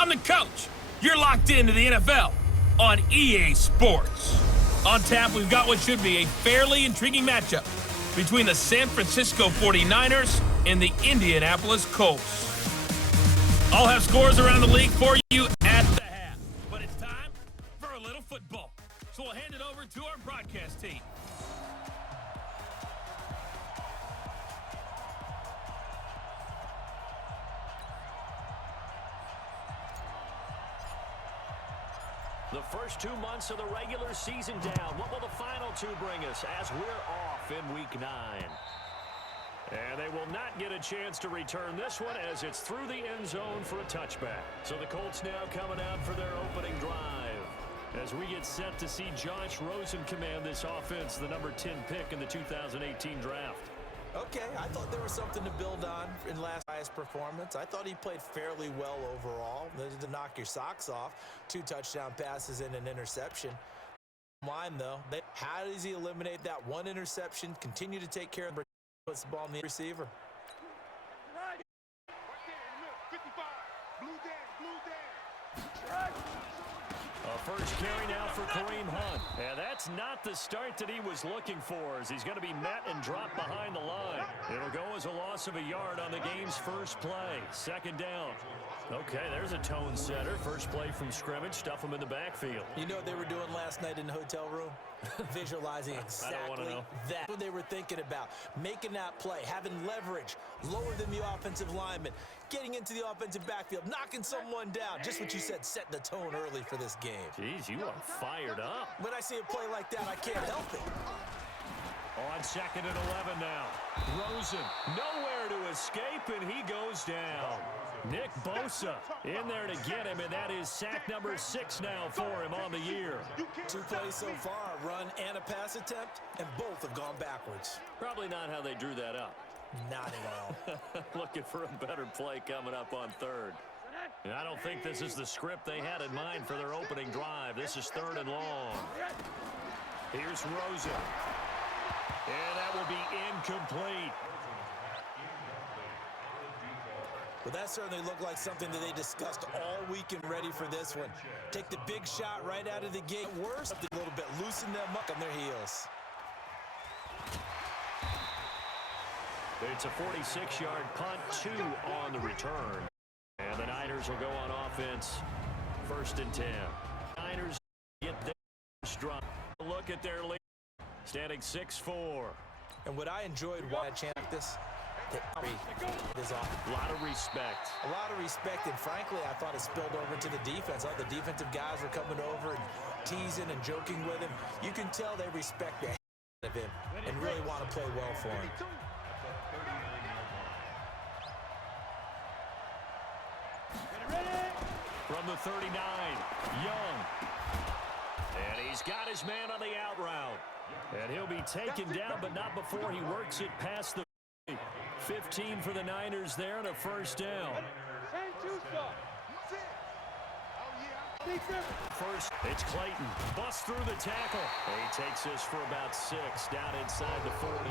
I'm the coach. You're locked into the NFL on EA Sports. On tap, we've got what should be a fairly intriguing matchup between the San Francisco 49ers and the Indianapolis Colts. I'll have scores around the league for you at the half. But it's time for a little football. So we'll hand it over to our broadcast team. The first 2 months of the regular season down. What will the final 2 bring us as we're off in Week 9? And they will not get a chance to return this one as it's through the end zone for a touchback. So the Colts now coming out for their opening drive as we get set to see Josh Rosen command this offense, the number 10 pick in the 2018 draft. Okay, I thought there was something to build on in last night's performance. I thought he played fairly well overall. To knock your socks off, 2 touchdown passes and an interception. Line though, how does he eliminate that 1 interception, continue to take care of the puts the ball in the receiver? A first carry now for Kareem Hunt. And that's not the start that he was looking for as he's going to be met and dropped behind the line. It'll go as a loss of a yard on the game's first play. Second down. Okay, there's a tone setter. First play from scrimmage. Stuff him in the backfield. You know what they were doing last night in the hotel room? Visualizing exactly that. What they were thinking about. Making that play. Having leverage. Lower than the offensive lineman. Getting into the offensive backfield. Knocking someone down. Just what you said. Set the tone early for this game. Jeez, you are fired up. When I see a play like that, I can't help it. On 2nd and 11 now. Rosen nowhere to escape, and he goes down. Nick Bosa in there to get him, and that is sack number 6 now for him on the year. 2 plays so far, a run and a pass attempt, and both have gone backwards. Probably not how they drew that up. Not at all. Looking for a better play coming up on 3rd. And I don't think this is the script they had in mind for their opening drive. This is 3rd and long. Here's Rosen. And that will be incomplete. Well, that certainly looked like something that they discussed all week and ready for this one. Take the big shot right out of the gate. Worse, a little bit, loosen them up on their heels. It's a 46-yard punt, 2 on the return. And the Niners will go on offense, 1st and 10. Niners get their first drive. Look at their lead, standing 6-4. And what I enjoyed watching this, is off. A lot of respect. A lot of respect, and frankly, I thought it spilled over to the defense. All the defensive guys were coming over and teasing and joking with him. You can tell they respect the heck of him and really want to play well for him. From the 39, Young. And he's got his man on the out route. And he'll be taken down, but not before he works it past the 15 for the Niners there and a first down. First, it's Clayton. Busts through the tackle. He takes this for about 6 down inside the 40.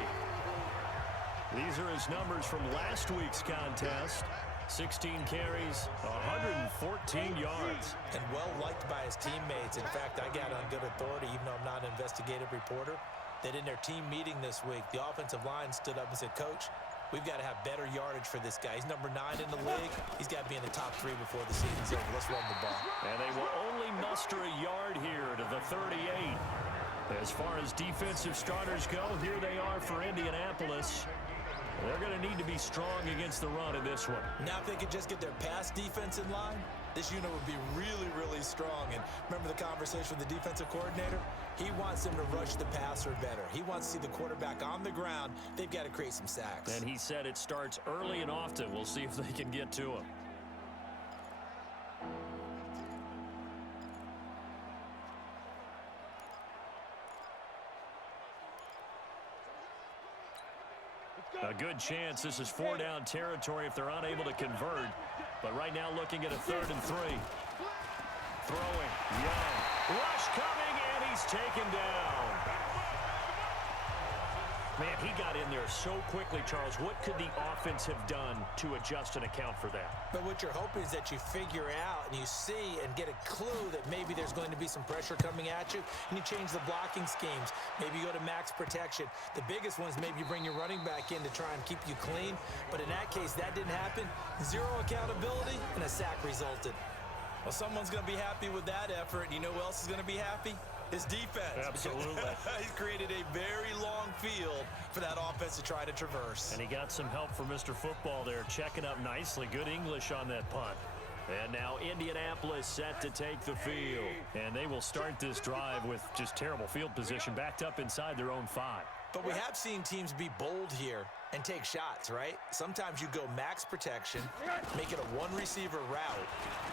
These are his numbers from last week's contest. 16 carries, 114 yards. And well-liked by his teammates. In fact, I got on good authority, even though I'm not an investigative reporter, that in their team meeting this week, the offensive line stood up and said, Coach, we've got to have better yardage for this guy. He's number 9 in the league. He's got to be in the top 3 before the season's over. Let's run the ball. And they will only muster a yard here to the 38. As far as defensive starters go, here they are for Indianapolis. They're going to need to be strong against the run in this one. Now if they could just get their pass defense in line, this unit would be really, really strong. And remember the conversation with the defensive coordinator? He wants them to rush the passer better. He wants to see the quarterback on the ground. They've got to create some sacks. And he said it starts early and often. We'll see if they can get to him. A good chance this is 4-down territory if they're unable to convert. But right now looking at a 3rd and 3. Throwing. Young. Rush coming, and he's taken down. Man, he got in there so quickly, Charles. What could the offense have done to adjust and account for that? But what you're hoping is that you figure out and you see and get a clue that maybe there's going to be some pressure coming at you, and you change the blocking schemes. Maybe you go to max protection. The biggest ones, maybe you bring your running back in to try and keep you clean. But in that case, that didn't happen. Zero accountability, and a sack resulted. Well, someone's going to be happy with that effort. You know who else is going to be happy? His defense. Absolutely. He's created a very long field for that offense to try to traverse. And he got some help from Mr. Football there, checking up nicely. Good English on that punt. And now Indianapolis set to take the field. And they will start this drive with just terrible field position, backed up inside their own 5. But we have seen teams be bold here and take shots, right? Sometimes you go max protection, make it a one-receiver route,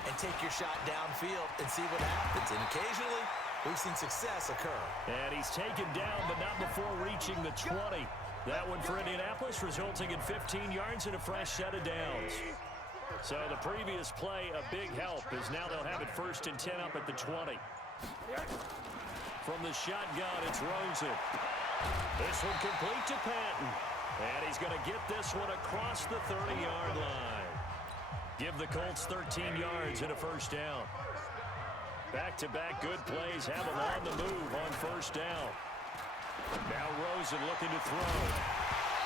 and take your shot downfield and see what happens. And occasionally, we've seen success occur. And he's taken down, but not before reaching the 20. That one for Indianapolis, resulting in 15 yards and a fresh set of downs. So the previous play, a big help, as now they'll have it 1st and 10 up at the 20. From the shotgun, it's Rosen. This one complete to Patton. And he's going to get this one across the 30-yard line. Give the Colts 13 yards and a first down. Back-to-back good plays have them on the move on first down. Now Rosen looking to throw.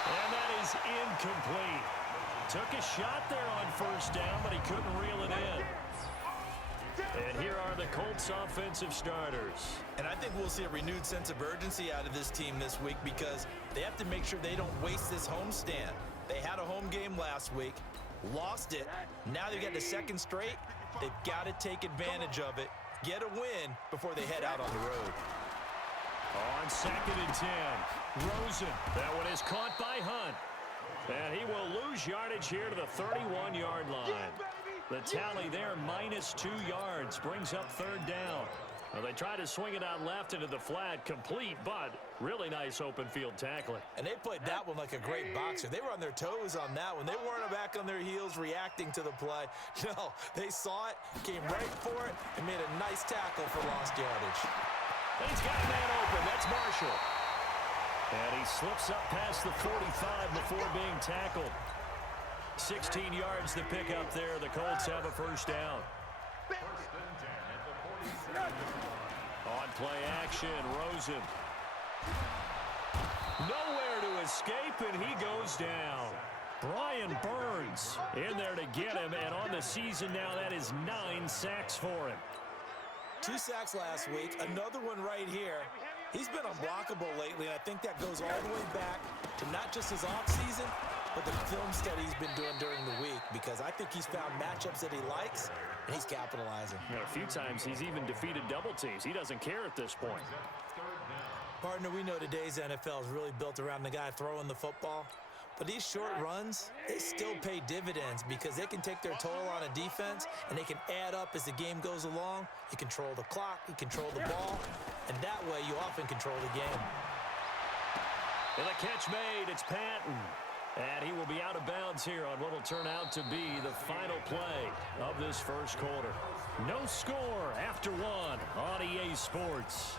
And that is incomplete. Took a shot there on first down, but he couldn't reel it in. And here are the Colts offensive starters. And I think we'll see a renewed sense of urgency out of this team this week because they have to make sure they don't waste this homestand. They had a home game last week, lost it. Now they've got the second straight. They've got to take advantage of it, get a win before they head out on the road. On 2nd and 10, Rosen. That one is caught by Hunt. And he will lose yardage here to the 31-yard line. The tally there, -2 yards, brings up 3rd down. Well, they try to swing it out left into the flat, complete, but really nice open field tackling. And they played that one like a great boxer. They were on their toes on that one. They weren't back on their heels reacting to the play. No, they saw it, came right for it, and made a nice tackle for lost yardage. He's got a man open. That's Marshall. And he slips up past the 45 before being tackled. 16 yards to pick up there. The Colts have a first down. On play action, Rosen. Nowhere to escape, and he goes down. Brian Burns in there to get him, and on the season now, that is 9 sacks for him. 2 sacks last week, another one right here. He's been unblockable lately, and I think that goes all the way back to not just his offseason, but the film study he's been doing during the week, because I think he's found matchups that he likes, and he's capitalizing. You know, a few times he's even defeated double teams. He doesn't care at this point. Partner, we know today's NFL is really built around the guy throwing the football. But these short runs, they still pay dividends because they can take their toll on a defense, and they can add up as the game goes along. You control the clock, you control the ball, and that way you often control the game. And the catch made, it's Patton. And he will be out of bounds here on what will turn out to be the final play of this first quarter. No score after 1 on EA Sports.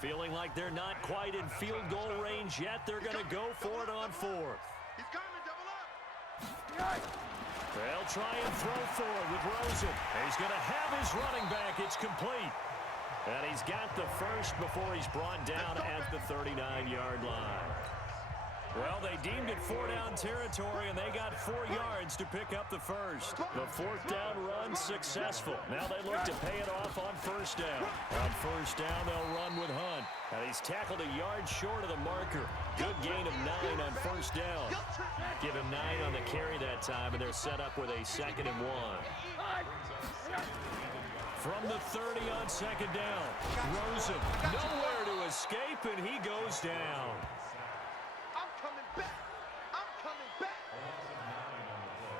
Feeling like they're not quite in field goal range yet. They're going to go for it on 4th. He's coming, double up. They'll try and throw forward with Rosen. He's going to have his running back. It's complete. And he's got the first before he's brought down at the 39-yard line. Well, they deemed it 4-down territory, and they got 4 yards to pick up the first. The 4th down run successful. Now they look to pay it off on first down. On first down, they'll run with Hunt. And he's tackled a yard short of the marker. Good gain of 9 on first down. Give him 9 on the carry that time, and they're set up with a 2nd and 1. From the 30 on 2nd down, Rosen nowhere to escape, and he goes down.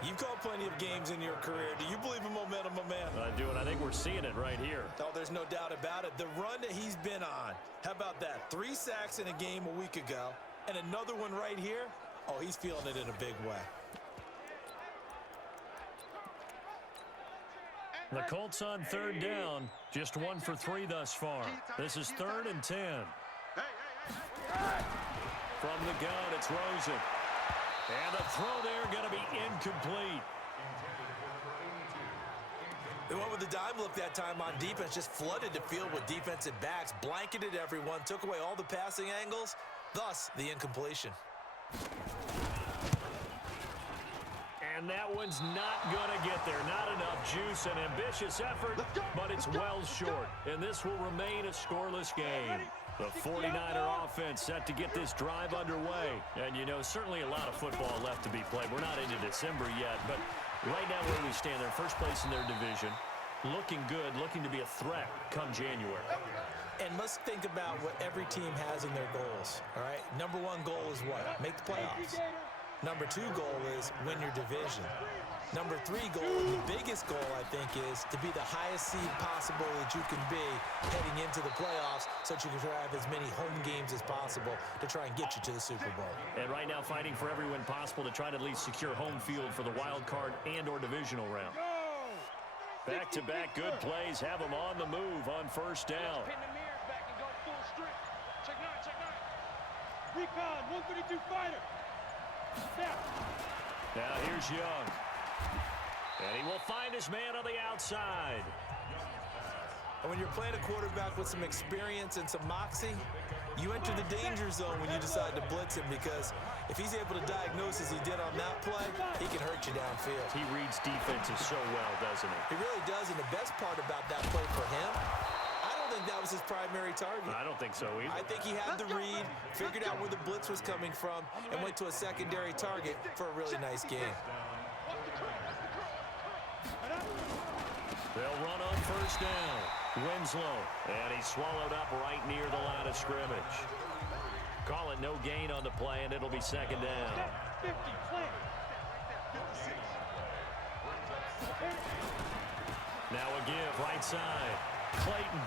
You've called plenty of games in your career. Do you believe in momentum, my man? I do, and I think we're seeing it right here. Oh, there's no doubt about it. The run that he's been on, how about that? 3 sacks in a game a week ago, and another one right here. Oh, he's feeling it in a big way. The Colts on third down, just 1 for 3 thus far. This is 3rd and 10. From the gun, it's Rosen. And the throw there going to be incomplete. They went with the dime look that time on defense, just flooded the field with defensive backs, blanketed everyone, took away all the passing angles, thus the incompletion. And that one's not going to get there. Not enough juice, an ambitious effort, but it's well short. And this will remain a scoreless game. The 49er offense set to get this drive underway. And, you know, certainly a lot of football left to be played. We're not into December yet, but right now where we stand, they're first place in their division. Looking good, looking to be a threat come January. And let's think about what every team has in their goals, all right? Number 1 goal is what? Make the playoffs. Number 2 goal is win your division. Number 3 goal, and the biggest goal, I think, is to be the highest seed possible that you can be heading into the playoffs so that you can have as many home games as possible to try and get you to the Super Bowl. And right now fighting for every win possible to try to at least secure home field for the wild card and or divisional round. Back-to-back good plays have them on the move on first down. Pin the mirrors back and go full strength. Check 9, check 9. Recon, 132 fighter. Snap. Now here's Young. And he will find his man on the outside. And when you're playing a quarterback with some experience and some moxie, you enter the danger zone when you decide to blitz him, because if he's able to diagnose as he did on that play, he can hurt you downfield. He reads defenses so well, doesn't he? He really does, and the best part about that play for him, I don't think that was his primary target. I don't think so either. I think he had the read, figured out where the blitz was coming from, and went to a secondary target for a really nice game. They'll run on first down. Winslow, and he's swallowed up right near the line of scrimmage. Call it no gain on the play, and it'll be second down. 50, play. Now a give, right side. Clayton.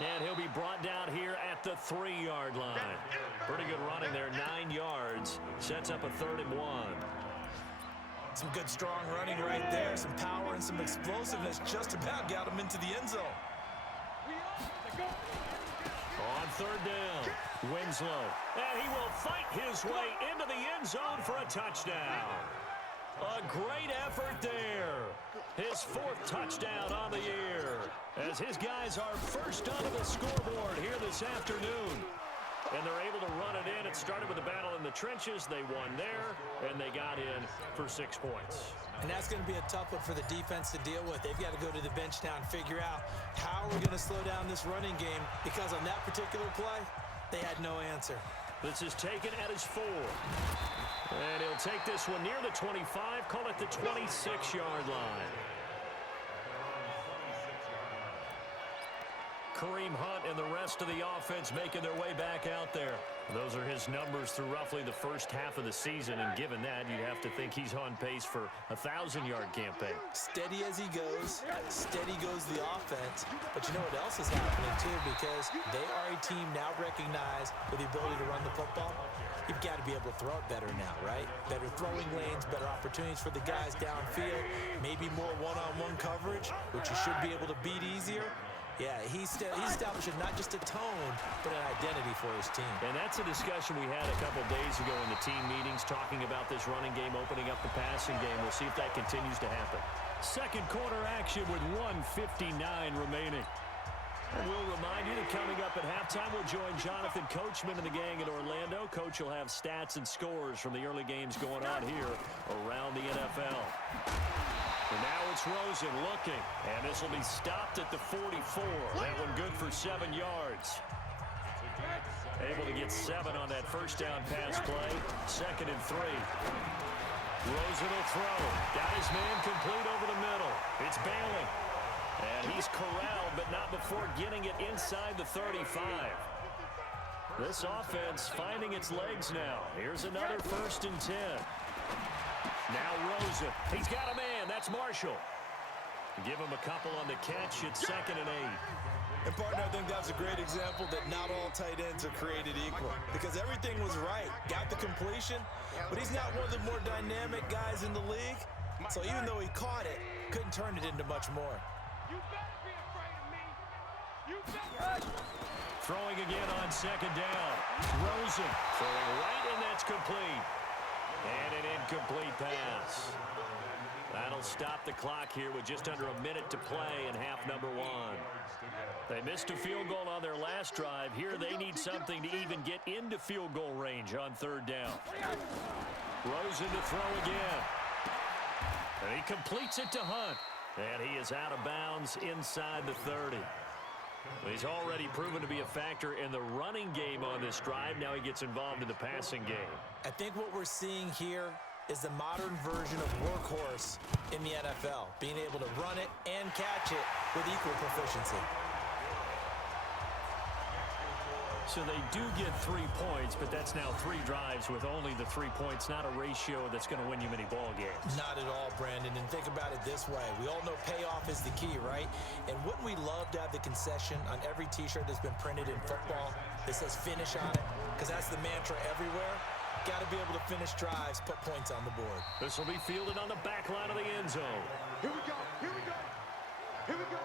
And he'll be brought down here at the 3-yard line. Pretty good running there, 9 yards. Sets up a 3rd and 1. Some good, strong running right there. Some power and some explosiveness. Just about got him into the end zone. On third down, Winslow. And he will fight his way into the end zone for a touchdown. A great effort there. His 4th touchdown on the year, as his guys are first onto the scoreboard here this afternoon. And they're able to run it in. It started with a battle in the trenches. They won there, and they got in for 6 points. And that's going to be a tough one for the defense to deal with. They've got to go to the bench now and figure out how are we going to slow down this running game, because on that particular play, they had no answer. This is taken at his 4. And he'll take this one near the 25, call it the 26-yard line. Kareem Hunt and the rest of the offense making their way back out there. Those are his numbers through roughly the first half of the season, and given that, you'd have to think he's on pace for a 1,000-yard campaign. Steady as he goes, steady goes the offense. But you know what else is happening, too, because they are a team now recognized with the ability to run the football. You've got to be able to throw it better now, right? Better throwing lanes, better opportunities for the guys downfield, maybe more one-on-one coverage, which you should be able to beat easier. Yeah, he's establishing not just a tone, but an identity for his team. And that's a discussion we had a couple days ago in the team meetings, talking about this running game, opening up the passing game. We'll see if that continues to happen. Second quarter action with 1:59 remaining. And we'll remind you that coming up at halftime, we'll join Jonathan Coachman and the gang in Orlando. Coach will have stats and scores from the early games going on here around the NFL. And now it's Rosen looking, and this will be stopped at the 44. That one good for 7 yards. Able to get 7 on that first down pass play. 2nd and 3. Rosen will throw. Got his man complete over the middle. It's Bailey. And he's corralled, but not before getting it inside the 35. This offense finding its legs now. Here's another 1st and 10. Now Rosen. He's got a man. That's Marshall. Give him a couple on the catch. It's 2nd and 8. And, partner, I think that's a great example that not all tight ends are created equal, because everything was right. Got the completion, but he's not one of the more dynamic guys in the league. So even though he caught it, Couldn't turn it into much more. You better be afraid of me. You better. Throwing again on second down. Rosen throwing right, and that's complete. And an incomplete pass. That'll stop the clock here with just under a minute to play in half number one. They missed a field goal on their last drive. Here they need something to even get into field goal range on third down. Rosen to throw again. And he completes it to Hunt. And he is out of bounds inside the 30. He's already proven to be a factor in the running game on this drive. Now he gets involved in the passing game. I think what we're seeing here is the modern version of workhorse in the NFL, being able to run it and catch it with equal proficiency. So they do get 3 points, but that's now 3 drives with only the 3 points, not a ratio that's going to win you many ball games. Not at all, Brandon, and think about it this way. We all know payoff is the key, right? And wouldn't we love to have the concession on every T-shirt that's been printed in football that says finish on it? Because that's the mantra everywhere. Got to be able to finish drives, put points on the board. This will be fielded on the back line of the end zone. Here we go. Here we go. Here we go.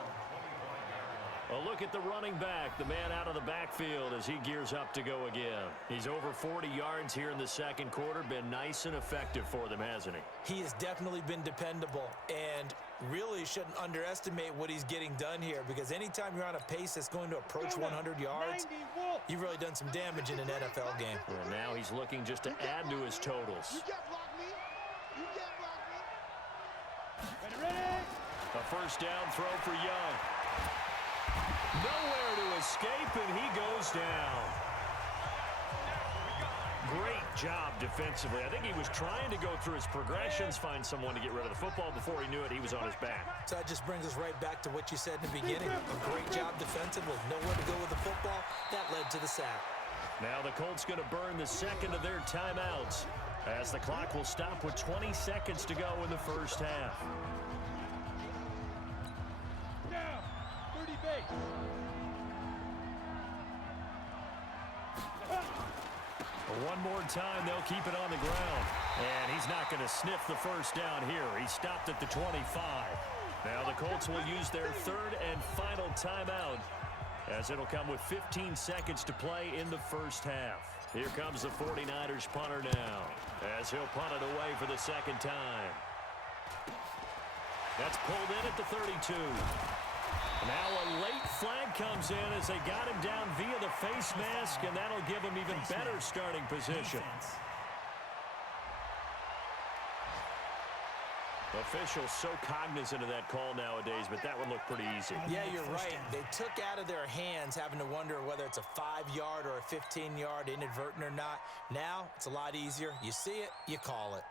A look at the running back, the man out of the backfield as he gears up to go again. He's over 40 yards here in the second quarter. Been nice and effective for them, hasn't he? He has definitely been dependable, and really shouldn't underestimate what he's getting done here, because anytime you're on a pace that's going to approach 100 yards, you've really done some damage in an NFL game. And now he's looking just to add to his totals. You can't block me. You can't block me. Ready? A first down throw for Young. Nowhere to escape, and he goes down. Great job defensively. I think he was trying to go through his progressions, find someone to get rid of the football. Before he knew it, he was on his back. So that just brings us right back to what you said in the beginning. A great job defensively. Nowhere to go with the football. That led to the sack. Now the Colts going to burn the second of their timeouts as the clock will stop with 20 seconds to go in the first half. Down. 30 base. One more time, they'll keep it on the ground. And he's not going to sniff the first down here. He stopped at the 25. Now the Colts will use their third and final timeout, as it'll come with 15 seconds to play in the first half. Here comes the 49ers punter now, as he'll punt it away for the second time. That's pulled in at the 32. Now a late flag comes in as they got him down via the face mask, and that'll give him even better starting position. Officials so cognizant of that call nowadays, but that would look pretty easy. Yeah, you're right. They took out of their hands having to wonder whether it's a 5-yard or a 15-yard inadvertent or not. Now it's a lot easier. You see it, you call it.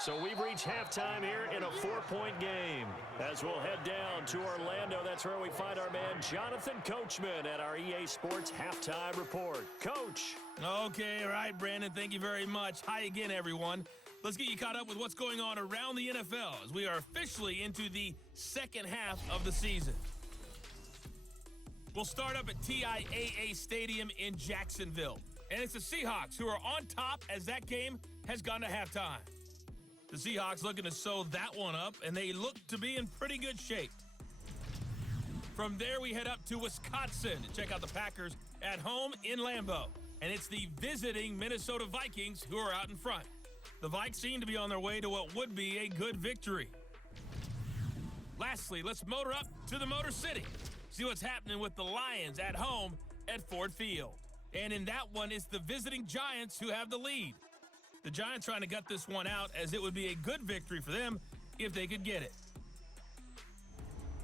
So we've reached halftime here in a 4-point game. As we'll head down to Orlando, that's where we find our man Jonathan Coachman at our EA Sports Halftime Report. Coach. Okay, all right, Brandon, thank you very much. Hi again, everyone. Let's get you caught up with what's going on around the NFL as we are officially into the second half of the season. We'll start up at TIAA Stadium in Jacksonville. And it's the Seahawks who are on top as that game has gone to halftime. The Seahawks looking to sew that one up, and they look to be in pretty good shape. From there, we head up to Wisconsin to check out the Packers at home in Lambeau. And it's the visiting Minnesota Vikings who are out in front. The Vikes seem to be on their way to what would be a good victory. Lastly, let's motor up to the Motor City. See what's happening with the Lions at home at Ford Field. And in that one, it's the visiting Giants who have the lead. The Giants trying to gut this one out, as it would be a good victory for them if they could get it.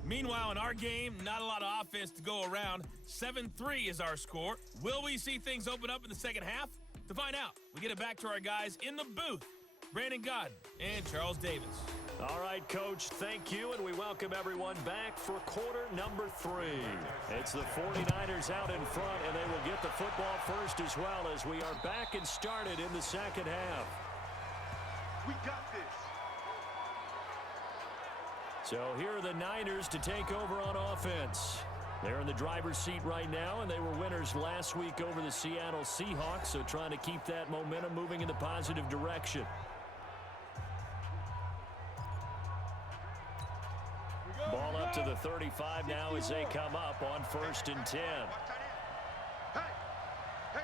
Meanwhile, in our game, not a lot of offense to go around. 7-3 is our score. Will we see things open up in the second half? To find out, we get it back to our guys in the booth, Brandon Gaudin and Charles Davis. All right, Coach, thank you, and we welcome everyone back for quarter number 3. It's the 49ers out in front, and they will get the football first as well as we are back and started in the second half. We got this. So here are the Niners to take over on offense. They're in the driver's seat right now, and they were winners last week over the Seattle Seahawks, so trying to keep that momentum moving in the positive direction. Ball up to the 35 now as they come up on 1st and 10. Hey, we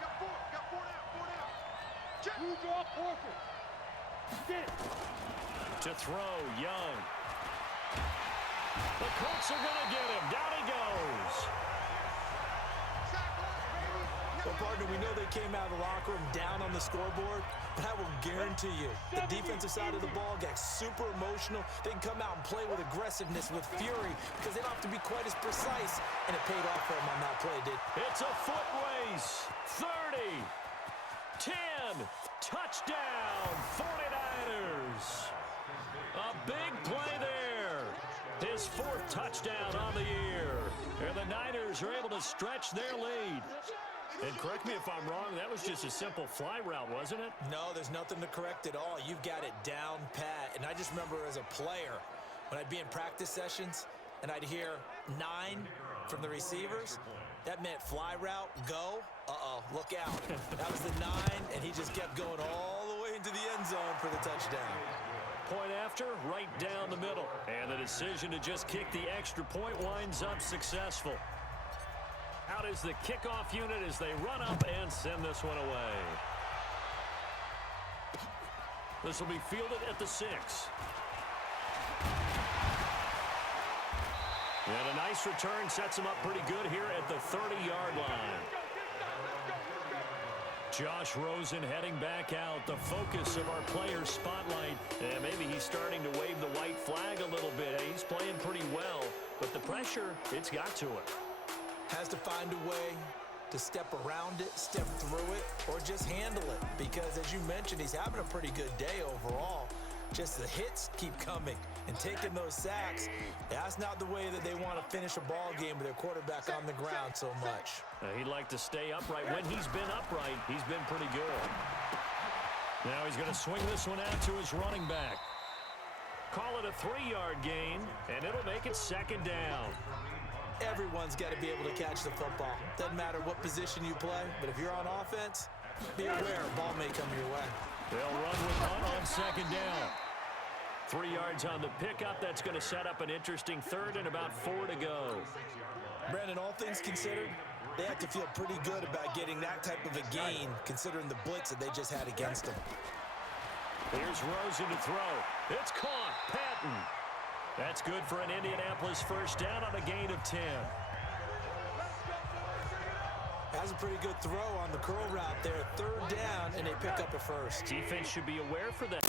got 4 down. Check. You draw Horford. Get. To throw, Young. The Colts are going to get him. Down he goes. Well, partner, we know they came out of the locker room down on the scoreboard, but I will guarantee you the defensive side of the ball gets super emotional. They can come out and play with aggressiveness, with fury, because they don't have to be quite as precise, and it paid off for them on that play, did. It's a foot race. 30, 10, touchdown, 49ers. A big play there. His 4th touchdown on the year. And the Niners are able to stretch their lead. And correct me if I'm wrong, that was just a simple fly route, wasn't it? No, there's nothing to correct at all. You've got it down pat. And I just remember as a player, when I'd be in practice sessions and I'd hear 9 from the receivers, that meant fly route, go, look out. That was the 9, and he just kept going all the way into the end zone for the touchdown. Point after, right down the middle. And the decision to just kick the extra point winds up successful. Out is the kickoff unit as they run up and send this one away. This will be fielded at the 6. And a nice return sets him up pretty good here at the 30-yard line. Josh Rosen heading back out, the focus of our player spotlight. And maybe he's starting to wave the white flag a little bit. He's playing pretty well, but the pressure, it's got to it. Has to find a way to step around it, step through it, or just handle it. Because as you mentioned, he's having a pretty good day overall. Just the hits keep coming and taking those sacks. That's not the way that they want to finish a ball game with their quarterback on the ground so much. He'd like to stay upright. When he's been upright, he's been pretty good. Now he's going to swing this one out to his running back. Call it a 3-yard gain, and it'll make it 2nd down. Everyone's got to be able to catch the football. Doesn't matter what position you play, but if you're on offense, be aware a ball may come your way. They'll run with punt on 2nd down. 3 yards on the pickup. That's going to set up an interesting 3rd and about 4 to go. Brandon, all things considered, they have to feel pretty good about getting that type of a gain, considering the blitz that they just had against them. Here's Rosen to throw. It's caught. Patton. That's good for an Indianapolis 1st down on a gain of 10. Has a pretty good throw on the curl route there. 3rd down, and they pick up a 1st. Defense should be aware for that.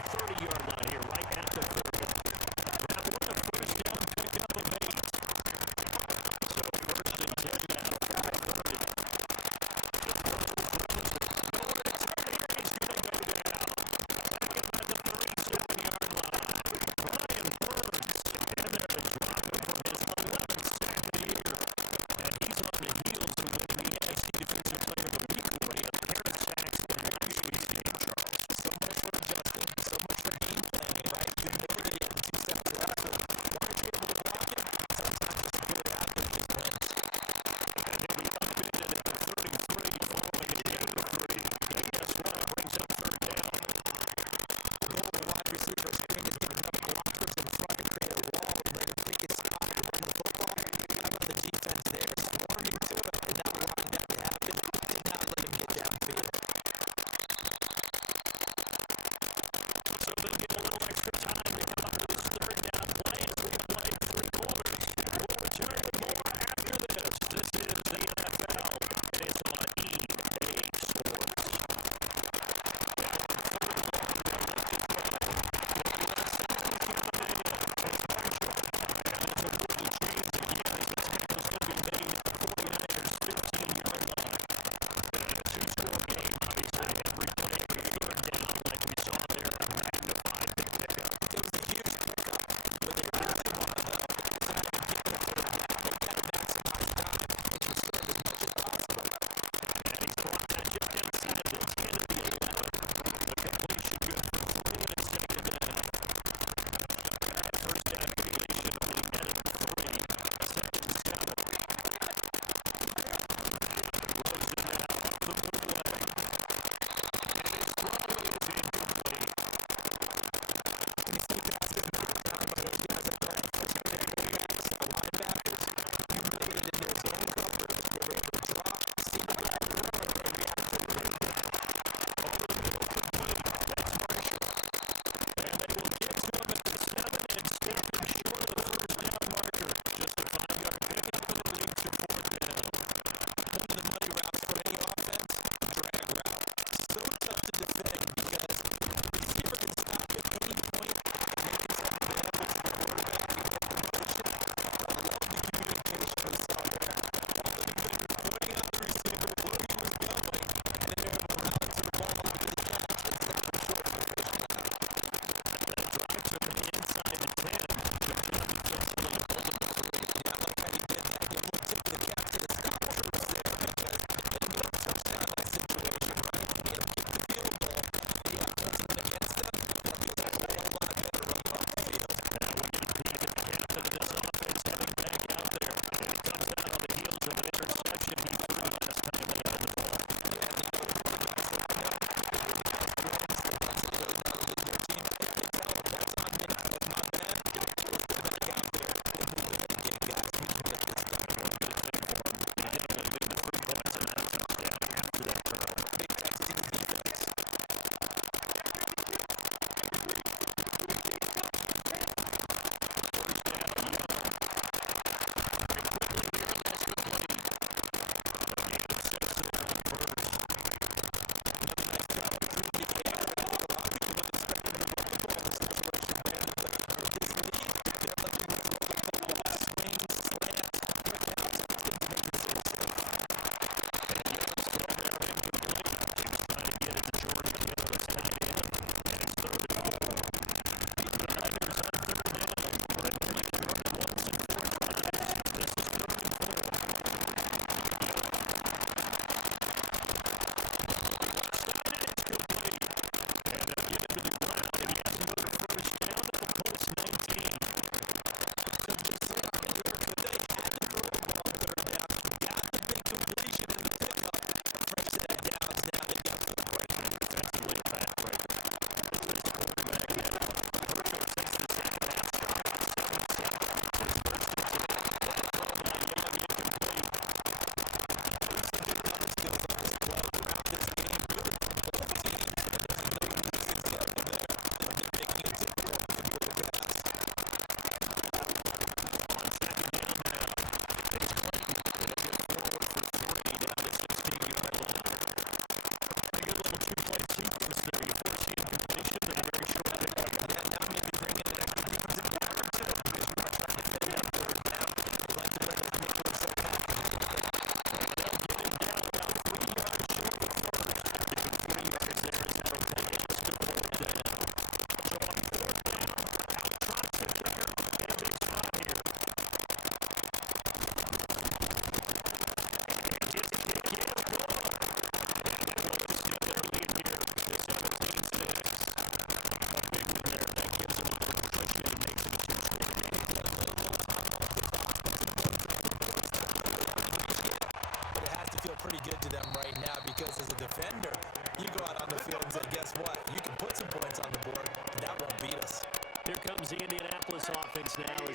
30-yard line here, right at the 30. That one a first down pickup of 8. So first and 10 now from the 30. The throw throws it. Nowhere to turn here. He's going to go down. Back up at the 37-yard line. Brian Burns. And they're to drop him for his 11th sack of the year. And he's on the heels of winning the NFC Defensive Player of the Week for a pair of sacks in last week's game, Charles. So much for Justin. So much for Dean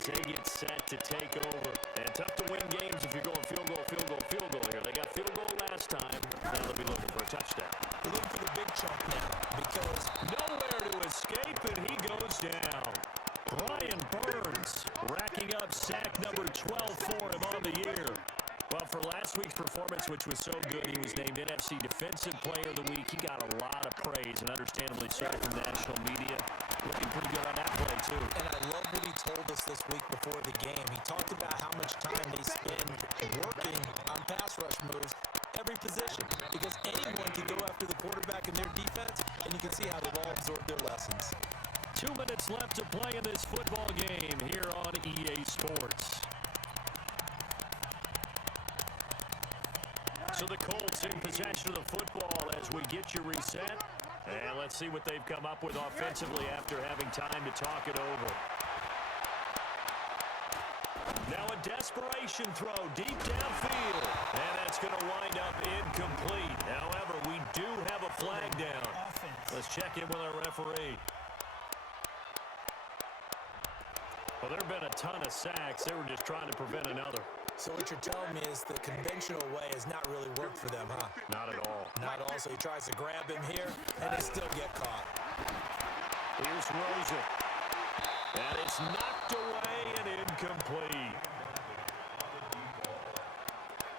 as they get set to take over. And tough to win games if you're going field goal, field goal, field goal here. They got field goal last time. Now they'll be looking for a touchdown. We're looking for the big chunk now because Nowhere to escape, and he goes down. Brian Burns racking up sack number 12 for him on the year. Well, for last week's performance, which was so good, he was named NFC Defensive Player of the Week. He got a lot of praise, and understandably so, from national media. Looking pretty good on that play, too. And I love what he told us this week before the game. He talked about how much time they spend working on pass rush moves, every position, because anyone can go after the quarterback in their defense, and you can see how they've all absorbed their lessons. 2 minutes left to play in this football game here on EA Sports. So the Colts in possession of the football as we get you reset. And let's see what they've come up with offensively after having time to talk it over. Now a desperation throw deep downfield. And that's going to wind up incomplete. However, we do have a flag down. Let's check in with our referee. Well, there have been a ton of sacks. They were just trying to prevent another. So what you're telling me is the conventional way has not really worked for them, huh? Not at all. Not at all. So he tries to grab him here, and they still get caught. Here's Rosen. And it's knocked away and incomplete.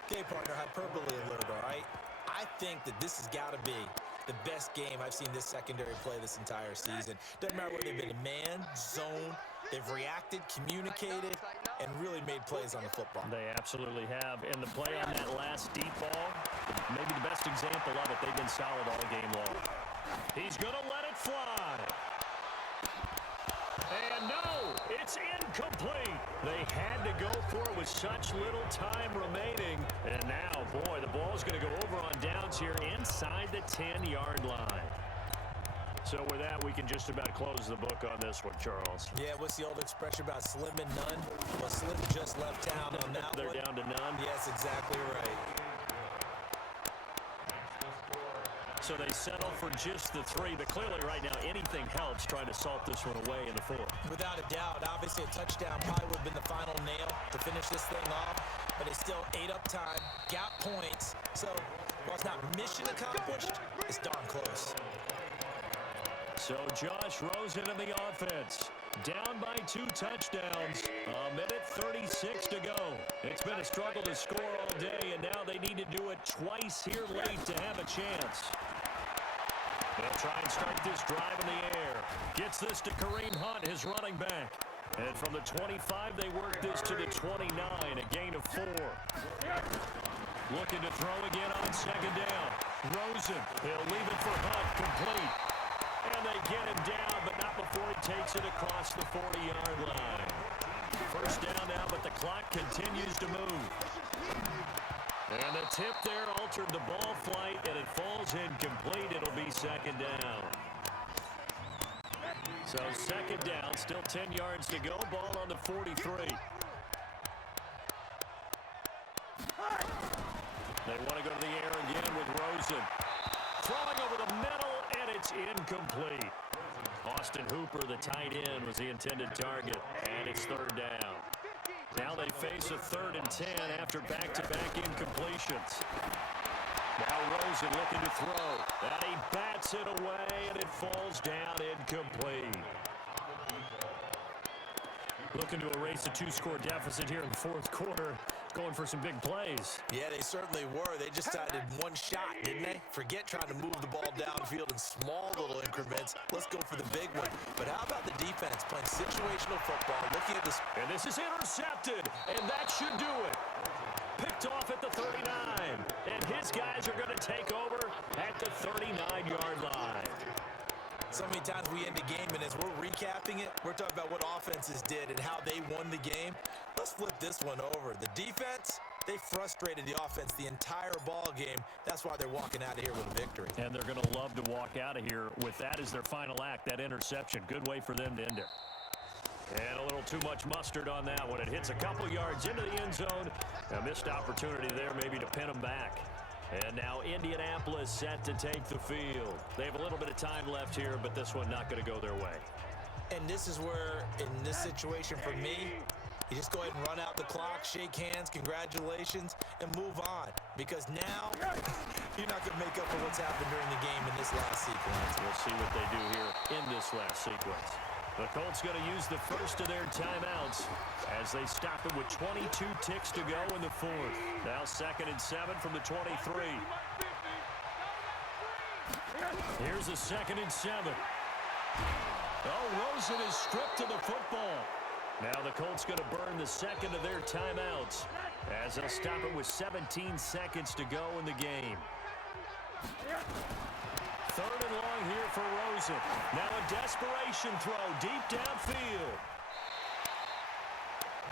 Okay, partner, hyperbole alert, all right? I think that this has got to be the best game I've seen this secondary play this entire season. Doesn't matter whether they've been in man, zone, they've reacted, communicated, and really made plays on the football. They absolutely have. And the play on that last deep ball, maybe the best example of it, they've been solid all game long. He's going to let it fly. And no, it's incomplete. They had to go for it with such little time remaining. And now, boy, the ball's going to go over on downs here inside the 10-yard line. So with that, we can just about close the book on this one, Charles. Yeah, what's the old expression about slim and none? Well, Slim just left town on that They're one. down to none. Yes, exactly right. So they settle for just the 3, but clearly right now anything helps trying to salt this one away in the 4th. Without a doubt, obviously a touchdown probably would have been the final nail to finish this thing off, but it's still ate up time, got points, so while it's not mission accomplished, it's darn close. So Josh Rosen in the offense, down by 2 touchdowns, a minute 36 to go. It's been a struggle to score all day, and now they need to do it twice here late to have a chance. They'll try and start this drive in the air. Gets this to Kareem Hunt, his running back. And from the 25, they work this to the 29, a gain of 4. Looking to throw again on 2nd down. Rosen, he'll leave it for Hunt, complete. And they get him down, but not before he takes it across the 40-yard line. First down now, but the clock continues to move. And the tip there altered the ball flight, and it falls incomplete. It'll be 2nd down. So 2nd down, still 10 yards to go. Ball on the 43. They want to go to the air again with Rosen. Throwing over the middle, and it's incomplete. Austin Hooper, the tight end, was the intended target, and it's 3rd down. Now they face a 3rd and 10 after back-to-back incompletions. Now Rosen looking to throw, and he bats it away, and it falls down incomplete. Looking to erase a 2-score deficit here in the 4th quarter. Going for some big plays. Yeah, they certainly were. They just decided one shot, didn't they? Forget trying to move the ball downfield in small little increments. Let's go for the big one. But how about the defense playing situational football, looking at this? And this is intercepted, and that should do it. Picked off at the 39, and his guys are going to take over at the 39-yard line. So many times we end the game, and as we're recapping it, we're talking about what offenses did and how they won the game. Let's flip this one over. The defense, they frustrated the offense the entire ball game. That's why they're walking out of here with a victory. And they're going to love to walk out of here with that as their final act, that interception. Good way for them to end it. And a little too much mustard on that one. It hits a couple yards into the end zone. A missed opportunity there maybe to pin them back. And now Indianapolis set to take the field. They have a little bit of time left here, but this one not going to go their way. And this is where, in this situation for me, you just go ahead and run out the clock, shake hands, congratulations, and move on. Because now, you're not going to make up for what's happened during the game in this last sequence. We'll see what they do here in this last sequence. The Colts going to use the first of their timeouts as they stop it with 22 ticks to go in the fourth. Now 2nd and 7 from the 23. Here's a 2nd and 7. Oh, Rosen is stripped of the football. Now the Colts going to burn the second of their timeouts as they'll stop it with 17 seconds to go in the game. 3rd and long here for Rosen. Now a desperation throw deep downfield.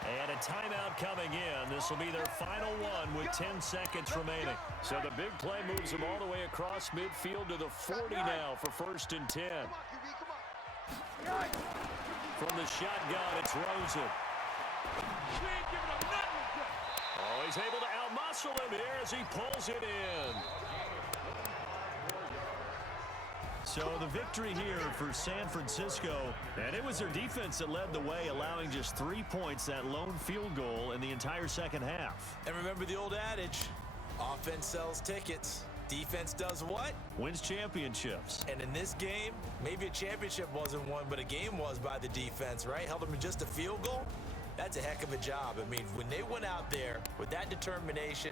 And a timeout coming in. This will be their final one with 10 seconds remaining. So the big play moves them all the way across midfield to the 40 now for 1st and 10. From the shotgun, it's Rosen. Oh, he's able to outmuscle him here as he pulls it in. So the victory here for San Francisco, and it was their defense that led the way, allowing just 3 points, that lone field goal in the entire second half. And remember the old adage, offense sells tickets. Defense does what? Wins championships. And in this game, maybe a championship wasn't won, but a game was by the defense, right? Held them to just a field goal. That's a heck of a job. I mean, when they went out there with that determination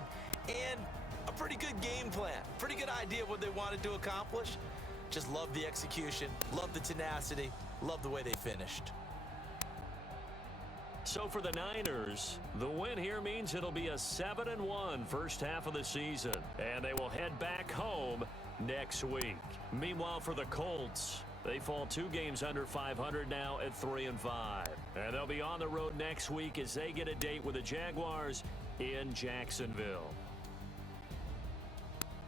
and a pretty good game plan, pretty good idea of what they wanted to accomplish, just love the execution, love the tenacity, love the way they finished. So for the Niners, the win here means it'll be a 7-1 first half of the season, and they will head back home next week. Meanwhile, for the Colts, they fall 2 games under 500 now at 3-5. And they'll be on the road next week as they get a date with the Jaguars in Jacksonville.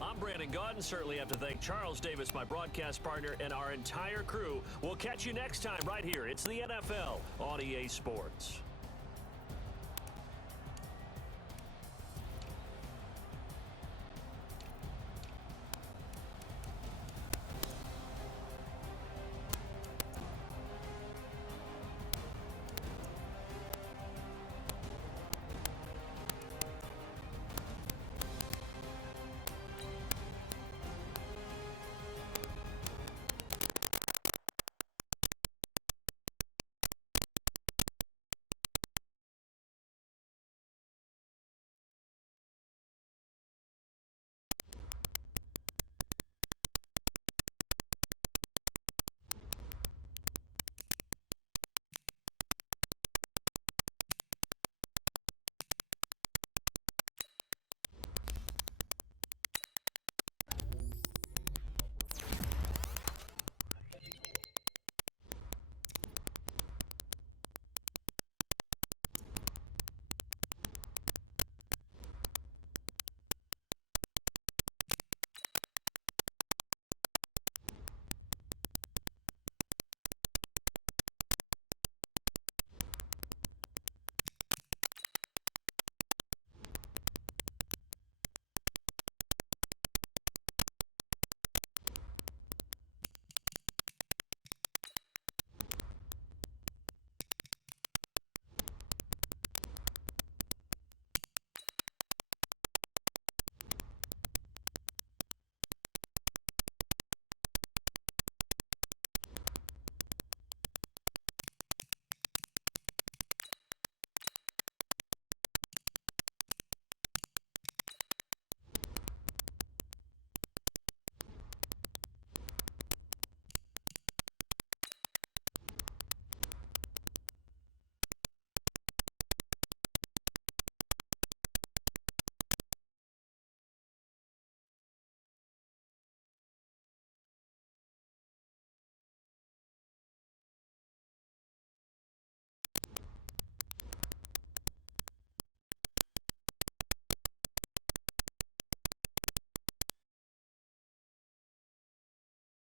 I'm Brandon Gaudin. Certainly have to thank Charles Davis, my broadcast partner, and our entire crew. We'll catch you next time right here. It's the NFL on EA Sports.